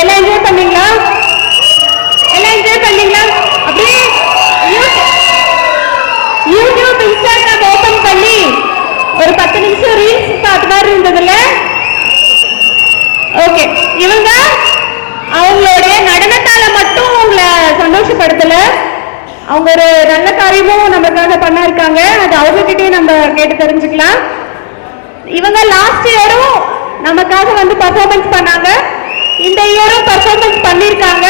எல்லாம் என்ஜாய் பண்ணீங்களா? எல்லாம் என்ஜாய் பண்ணீங்களா? அப்படியே யூடியூப் இன்ஸ்டாகிராம் ஓபன் பண்ணி ஒரு 10 நிமிஷம் ரீல்ஸ் பார்த்த மாதிரி இருந்ததுல. ஓகே, இவங்க அவங்களுடைய நடனத்தால மட்டும் உங்களை சந்தோஷப்படுத்தல, அவங்க ஒரு நல்ல காரியமும் நமக்காக பண்ண இருக்காங்க. அது அவங்ககிட்டயே நம்ம கேட்டு தெரிஞ்சுக்கலாம். இவங்க லாஸ்ட் இயரும் நமக்காக வந்து பர்ஃபார்மன்ஸ் பண்ணாங்க, இந்த இயரும் பர்ஃபார்மன்ஸ் பண்ணிருக்காங்க.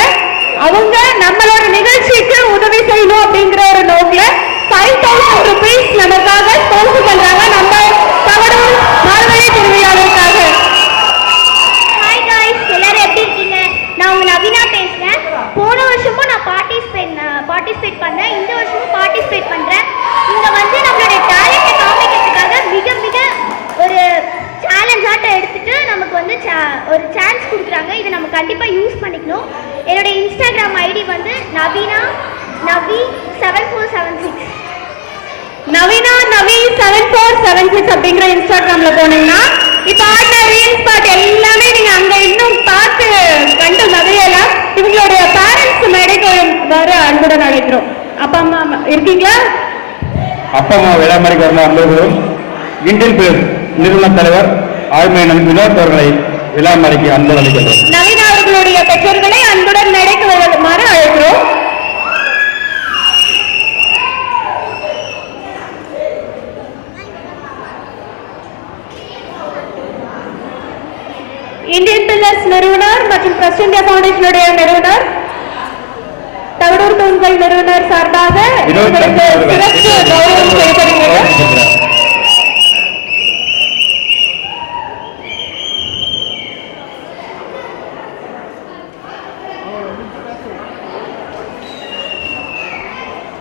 அவங்க நம்மளோட நிகழ்ச்சிக்கு உதவி செய்யணும் அப்படிங்கிற ஒரு நோக்கில 5000 ரூபீஸ் நமக்காக ஸ்பான்சர் பண்றாங்க, நம்ம தவடூர் மார்கழி திருவிழாவிற்காக. ஹாய் गाइस, எல்லாரும் எப்படி இருக்கீங்க? நான் உங்க நவீனா பேசுறேன். போன வருஷமும் நான் பார்ட்டிசிபேட் பண்ணேன், இந்த வருஷமும் பார்ட்டிசிபேட் பண்றேன். இங்க வந்து நம்மளுடைய டேலண்ட்டை காமிக்கிறதுக்காக மிக ஒரு சேலஞ்ச் ஆட்ட எடுத்துட்டு நமக்கு வந்து ஒரு சான்ஸ் கொடுக்குறாங்க. இதை நம்ம கண்டிப்பா யூஸ் பண்ணிக்கணும். என்னோட இன்ஸ்டாகிராம் ஐடி வந்து நவி7476 நவீனா7476 அப்படிங்கிற இன்ஸ்டாகிராம்ல போனீங்கன்னா இப்ப ஆட்ட ரீல்ஸ் பாட்டு எல்லாமே நீங்க அங்க இன்னும் பார்த்து கண்டு மகிழலாம். இவங்களுடைய பேரண்ட்ஸ் மேடைக்கு வர அன்புடன் அழைக்கிறோம். அப்பா அம்மா இருக்கீங்களா? அப்பா அம்மா வேளாண்மைக்கு வந்த அன்பர்களும் இந்தியன் பிரஸ் நிறுவன தலைவர் ஆழ்மையினம் வினோத் அவர்களை வேளாண்மைக்கு அன்புடன் அழைக்கின்றோம். நவீனா அவர்களுடைய பெற்றோர்களை அன்புடன் மேடைக்கு வருமாறு அழைக்கிறோம். இந்தியன் பில்லர்ஸ் நிறுவனர் மற்றும் பிரஸ் இந்தியா ஃபவுண்டேஷனுடைய நிறுவனர், தவடூர் தூண்கள் நிறுவனர் சார்பாக சிறப்பு கௌரவம் செய்யப்படுகிறது.